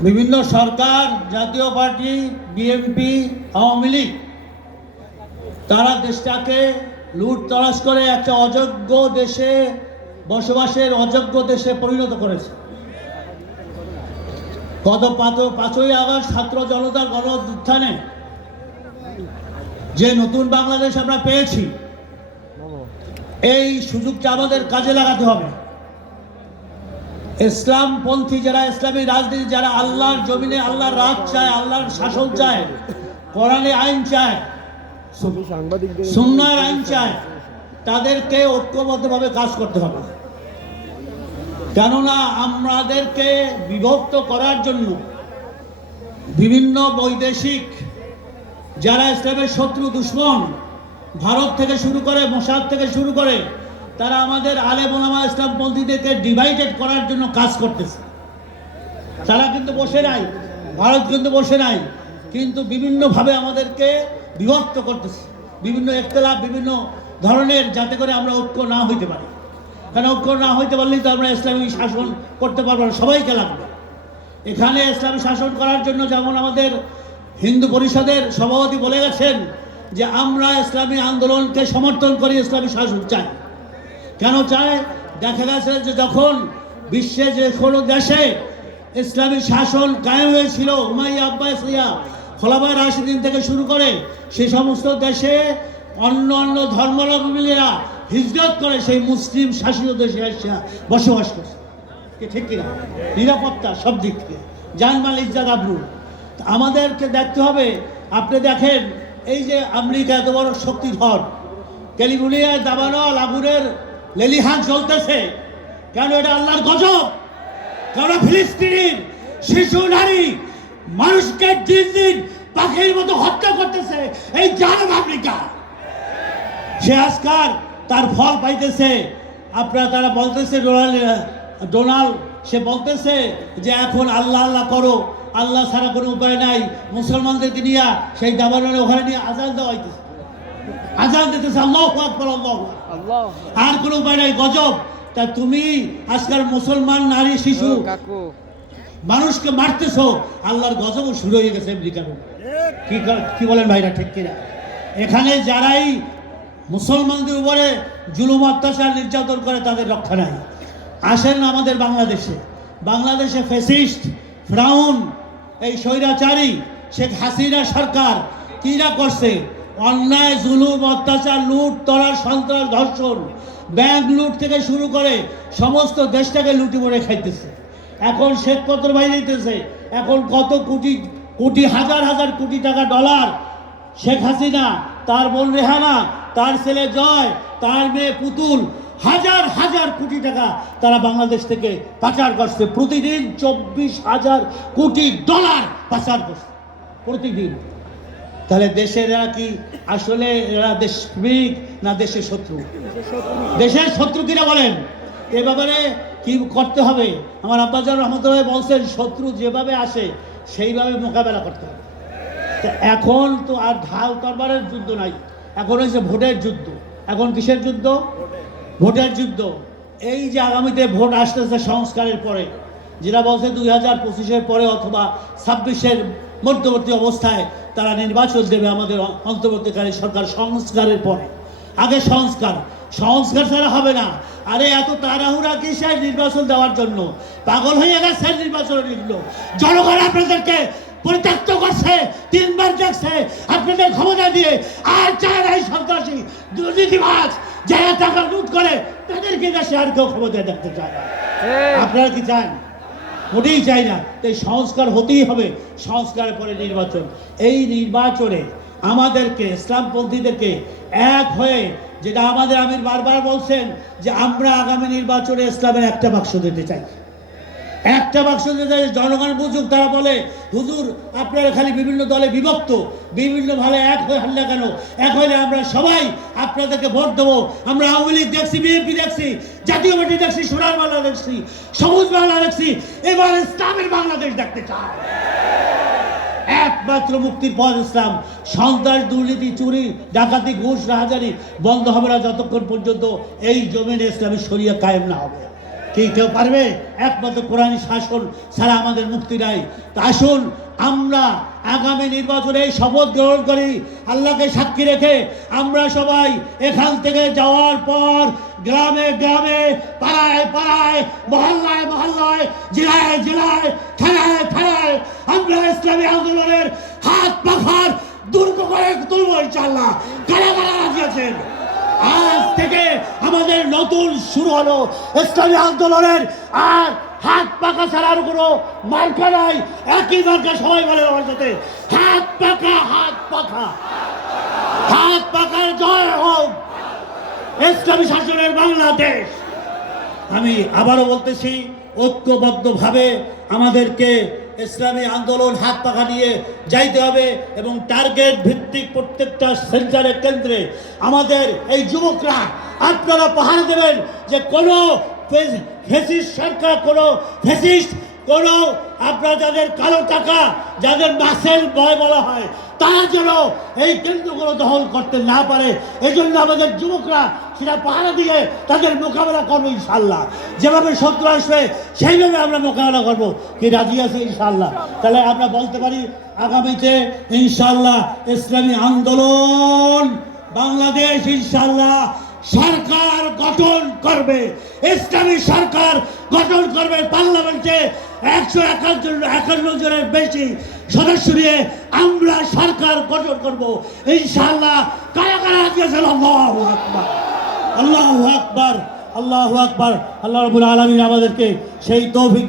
বিভিন্ন সরকার, জাতীয় party BNP Awami League, তারা দেশটাকে লুট তরাস করে একটা অযোগ্য দেশে বসবাসের অযোগ্য দেশে পরিণত করেছে। গত পাঁচ- পাঁচই আগস্ট ছাত্র জনতার গণ উত্থানে যে নতুন বাংলাদেশ আমরা পেয়েছি, এই সুযোগটা আমাদের কাজে লাগাতে হবে। ইসলামপন্থী যারা ইসলামী রাজনীতি, যারা আল্লাহর জমিনে আল্লাহর রাজ চায়, আল্লাহর শাসন চায়, কোরআনে আইন চায় সুন্নার আইন চায়, তাদেরকে ঐক্যবদ্ধভাবে কাজ করতে হবে। কেননা আমাদেরকে বিভক্ত করার জন্য বিভিন্ন বৈদেশিক যারা ইসলামের শত্রু, দুশ্মন, ভারত থেকে শুরু করে মোসাদ থেকে শুরু করে তারা আমাদের আলেম ইসলাম ইসলামপন্থীদেরকে ডিভাইডেড করার জন্য কাজ করতেছে। তারা কিন্তু বসে নাই, ভারত কিন্তু বসে নাই, কিন্তু বিভিন্নভাবে আমাদেরকে বিভক্ত করতেছে। বিভিন্ন একতলাপ, বিভিন্ন ধরনের যাতে করে আমরা ঐক্য না হইতে পারি। কারণ ঐক্য না হইতে পারলেই তো আমরা ইসলামী শাসন করতে পারব না, সবাইকে লাগবে। এখানে ইসলামী শাসন করার জন্য যেমন আমাদের হিন্দু পরিষদের সভাপতি বলে গেছেন যে, আমরা ইসলামী আন্দোলনকে সমর্থন করি, ইসলামী শাসন চাই। কেন চায়? দেখা গেছে যে যখন বিশ্বে যে কোনো দেশে ইসলামী শাসন কায়েম হয়েছিল হুমাইয়া আব্বাস, ইয়া খোলাবাই রাশিদিন থেকে শুরু করে সে সমস্ত দেশে অন্য অন্য ধর্মাবলম্বীরা হিজরত করে সেই মুসলিম শাসিত দেশে এসে বসবাস করছে। ঠিক কিনা? নিরাপত্তা সব দিক থেকে। জানমাল ইজ্জাত, আবরু। আমাদেরকে দেখতে হবে, আপনি দেখেন, এই যে আমেরিকা এত বড় শক্তিধর, ক্যালিফোর্নিয়ার দাবানল আগুনের লেলিহান চলতেছে কেন এটা আল্লাহর গজব? কারণ ফিলিস্তিনির শিশু নারী মানুষকে দিন দিন পাখির মতো হত্যা করতেছে? এই জানব আমেরিকা সে আজকাল তার ফল পাইতেছে। আপনারা তারা বলতেছে, ডোনাল্ড ডোনাল্ড, সে বলতেছে যে এখন আল্লাহ আল্লাহ করো। আল্লাহ ছাড়া কোনো উপায় নাই। মুসলমানদেরকে নিয়ে সেই দাবানলে ওখানে নিয়ে আজান দেওয়া হইতেছে। আজান দিতেছে আল্লাহ আকবর আল্লাহ আর কোনো উপায় নাই গজব। তা তুমি আজকাল মুসলমান নারী শিশু মানুষকে মারতেছো আল্লাহর গজব শুরু হয়ে গেছে আমেরিকার কি কি বলেন ভাইরা ঠিক কিনা? এখানে যারাই মুসলমানদের উপরে জুলুম অত্যাচার নির্যাতন করে তাদের রক্ষা নাই। আসেন আমাদের বাংলাদেশে। বাংলাদেশে ফেসিস্ট ফ্রাউন এই স্বৈরাচারী শেখ হাসিনা সরকার কিরা করছে? অন্যায়, জুলুম, অত্যাচার, লুট, তরার, সন্ত্রাস, ধর্ষণ, ব্যাংক লুট থেকে শুরু করে সমস্ত দেশটাকে লুটি মরে খাইতেছে। এখন শ্বেতপত্র বাইরে দিতেছে এখন কত কোটি কোটি, হাজার হাজার কোটি টাকা ডলার শেখ হাসিনা, তার বোন রেহানা, তার ছেলে জয়, তার মেয়ে পুতুল, হাজার হাজার কোটি টাকা তারা বাংলাদেশ থেকে পাচার করছে। প্রতিদিন চব্বিশ হাজার কোটি ডলার পাচার করছে। প্রতিদিন। তাহলে দেশের এরা কি আসলে এরা দেশপ্রেমিক না দেশের শত্রু? দেশের শত্রু কিনা বলেন? এ ব্যাপারে কি করতে হবে? আমার আব্বাজান রহমতুল্লাহ বলছেন, শত্রু যেভাবে আসে, সেইভাবে মোকাবেলা করতে হবে। এখন তো আর ঢাল তরবারের যুদ্ধ নাই। এখন হয়েছে ভোটের যুদ্ধ। এখন কিসের যুদ্ধ? ভোটের যুদ্ধ। এই যে আগামীতে ভোট আসতেছে সংস্কারের পরে, যেটা বলছে দুই হাজার পঁচিশের পরে অথবা ছাব্বিশের মধ্যবর্তী অবস্থায় তারা নির্বাচন দেবে আমাদের অন্তর্বর্তীকালীন সরকার সংস্কারের পরে। আগে সংস্কার। সংস্কার ছাড়া হবে না। আরে এত তাড়াহুড়া কিসের নির্বাচন দেওয়ার জন্য? পাগল হয়ে গেছে নির্বাচনের জন্য জনগণ আপনাদেরকে পরিত্যক্ত করছে তিনবার দেখছে আপনাদের ক্ষমতা দিয়ে। আর চায় না এই সন্ত্রাসী দুর্নীতিবাজ যারা টাকা লুট করে তাদেরকে দেশে আর কেউ ক্ষমতা দেখতে চায় না। আপনারা কি চান? মোটেই চাই না। তাই সংস্কার হতেই হবে, সংস্কারের পরে নির্বাচন। এই নির্বাচনে আমাদেরকে, ইসলামপন্থীদেরকে এক হয়ে, যেটা আমাদের আমির বারবার বলছেন যে আমরা আগামী নির্বাচনে ইসলামের একটা বাক্স দিতে চাই। একটা বাক্স চাই জনগণ বুঝুক, তারা বলে, হুজুর, আপনারা খালি বিভিন্ন দলে বিভক্ত। বিভিন্ন ভাবে এক হয়ে হাল্লা কেন? এক হইলে আমরা সবাই আপনাদেরকে ভোট দেবো। আমরা আওয়ামী লীগ দেখছি, বিএনপি দেখছি, জাতীয় পার্টি দেখছি, সোনার বাংলা দেখছি, সবুজ বাংলা দেখছি। এবার ইসলামের বাংলাদেশ দেখতে চাই একমাত্র মুক্তির পথ ইসলাম। সন্ত্রাস, দুর্নীতি, চুরি, ডাকাতি, ঘুষ, রাহাজারি বন্ধ হবে না যতক্ষণ পর্যন্ত এই জমিনে ইসলামী শরিয়া কায়েম না হবে। কি কেউ পারবে? একমাত্র কোরআনী শাসন ছাড়া আমাদের মুক্তি নাই। তো আসুন, আমরা আগামী নির্বাচনে শপথ গ্রহণ করি, আল্লাহকে সাক্ষী রেখে আমরা সবাই এখান থেকে যাওয়ার পর গ্রামে গ্রামে, পাড়ায় পাড়ায়, মহল্লায় মহল্লায়, জেলায় জেলায়, থানায় থানায় আমরা ইসলামী আন্দোলনের হাত পাখার দুর্গ করে তুলব ইনশাল্লাহ কারা কারা আছেন? আজ থেকে আমাদের নতুন শুরু হলো। ইসলামী আন্দোলনের আর হাত পাকা ছাড়ার কোনো মার্কা নাই। একই মার্কা সবাই বলে আমার সাথে। হাত পাকা হাত পাকা। হাত পাকার জয় হোক। ইসলামী শাসনের বাংলাদেশ। আমি আবারও বলতেছি, ঐক্যবদ্ধভাবে আমাদেরকে ইসলামী আন্দোলন হাত পাখা নিয়ে যাইতে হবে এবং টার্গেট ভিত্তিক প্রত্যেকটা সেন্টারের কেন্দ্রে আমাদের এই যুবকরা আপনারা পাহাড় দেবেন যে কোনো ফেসিস্ট সরকার, কোনো ফেসিস্ট কোনো আপনার যাদের কালো টাকা, যাদের মাসেল বয় বলা হয়, তারা যেন এই কেন্দ্রগুলো দখল করতে না পারে। এই জন্য আমাদের যুবকরা সেটা পাহারা দিয়ে তাদের মোকাবেলা করব ইনশাল্লাহ যেভাবে শত্রু আসবে, সেইভাবে আমরা মোকাবেলা করব। কি রাজি আছে ইনশাল্লাহ তাহলে আমরা বলতে পারি, আগামীতে ইনশাল্লাহ ইসলামী আন্দোলন বাংলাদেশ ইনশাল্লাহ সরকার গঠন করবে। ইসলামী সরকার গঠন করবে পার্লামেন্টে। একশো একান্ন একান্ন জনের বেশি সদস্য নিয়ে আমরা সরকার গঠন করব। ইনশাল্লাহ কারা কারা আছেন? আল্লাহ আকবার। আল্লাহ আকবার। আল্লাহ আকবার। আল্লাহ রবুল আলমিন আমাদেরকে সেই তৌফিক